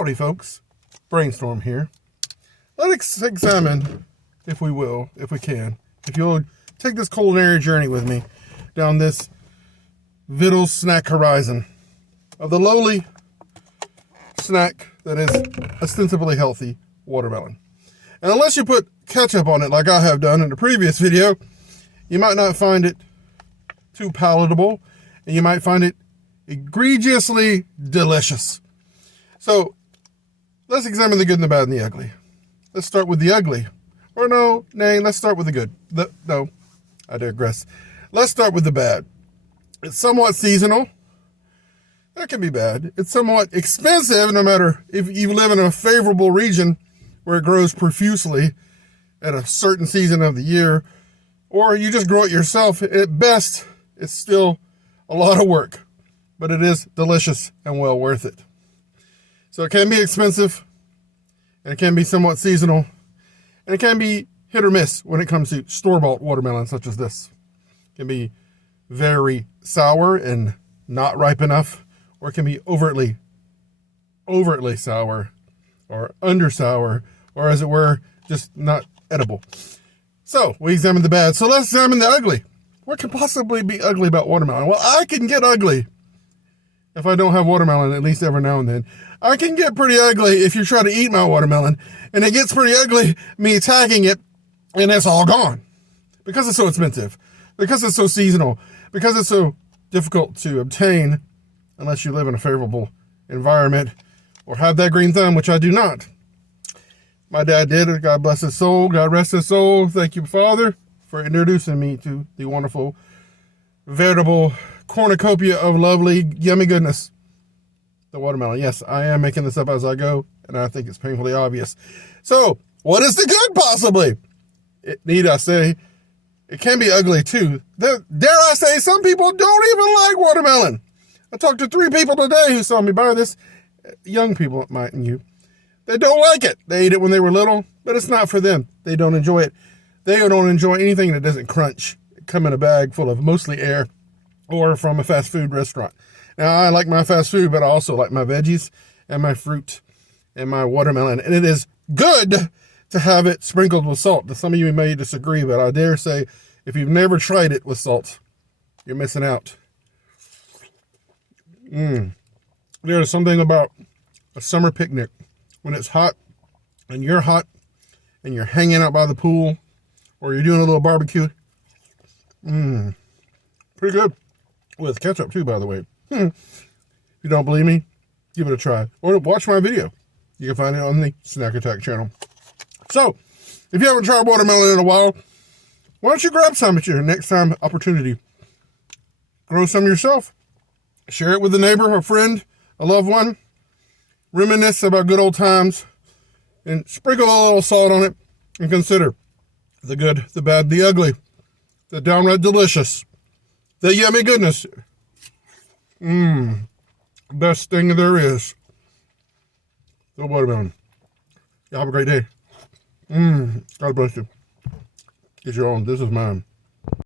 Howdy, folks. Brainstorm here. Let's examine, if we will, if we can, if you'll take this culinary journey with me down this Vittles snack horizon of the lowly snack that is ostensibly healthy, watermelon. And unless you put ketchup on it like I have done in the previous video, you might not find it too palatable, and you might find it egregiously delicious. So let's examine the good and the bad and the ugly. Let's start with the ugly. Or no, nay, let's start with the good. No, I digress. Let's start with the bad. It's somewhat seasonal. That can be bad. It's somewhat expensive, no matter if you live in a favorable region where it grows profusely at a certain season of the year, or you just grow it yourself. At best, it's still a lot of work, but it is delicious and well worth it. So it can be expensive, and it can be somewhat seasonal, and it can be hit or miss when it comes to store-bought watermelon such as this. It can be very sour and not ripe enough, or it can be overtly sour or under sour, or as it were, just not edible. So we examined the bad. So let's examine the ugly. What could possibly be ugly about watermelon? Well, I can get ugly if I don't have watermelon, at least every now and then. I can get pretty ugly if you try to eat my watermelon, and it gets pretty ugly me attacking it, and it's all gone. Because it's so expensive, because it's so seasonal, because it's so difficult to obtain unless you live in a favorable environment or have that green thumb, which I do not. My dad did it. God bless his soul. God rest his soul. Thank you, Father, for introducing me to the wonderful, veritable cornucopia of lovely, yummy goodness, the watermelon. Yes, I am making this up as I go, and I think it's painfully obvious. So, what is the good, possibly? Need I say, it can be ugly, too. Dare I say, some people don't even like watermelon. I talked to 3 people today who saw me buy this. Young people, mind you. They don't like it. They ate it when they were little, but it's not for them. They don't enjoy it. They don't enjoy anything that doesn't crunch, come in a bag full of mostly air, or from a fast food restaurant. Now, I like my fast food, but I also like my veggies and my fruit and my watermelon. And it is good to have it sprinkled with salt. Now, some of you may disagree, but I dare say if you've never tried it with salt, you're missing out. There is something about a summer picnic when it's hot and you're hanging out by the pool or you're doing a little barbecue. Pretty good. With ketchup too, by the way. If you don't believe me, give it a try. Or watch my video. You can find it on the Snack Attack channel. So, if you haven't tried watermelon in a while, why don't you grab some at your next time opportunity? Grow some yourself. Share it with a neighbor, a friend, a loved one. Reminisce about good old times. And sprinkle a little salt on it. And consider the good, the bad, the ugly. The downright delicious. The yummy goodness. Best thing there is. The watermelon. Y'all have a great day. God bless you. Get your own. This is mine.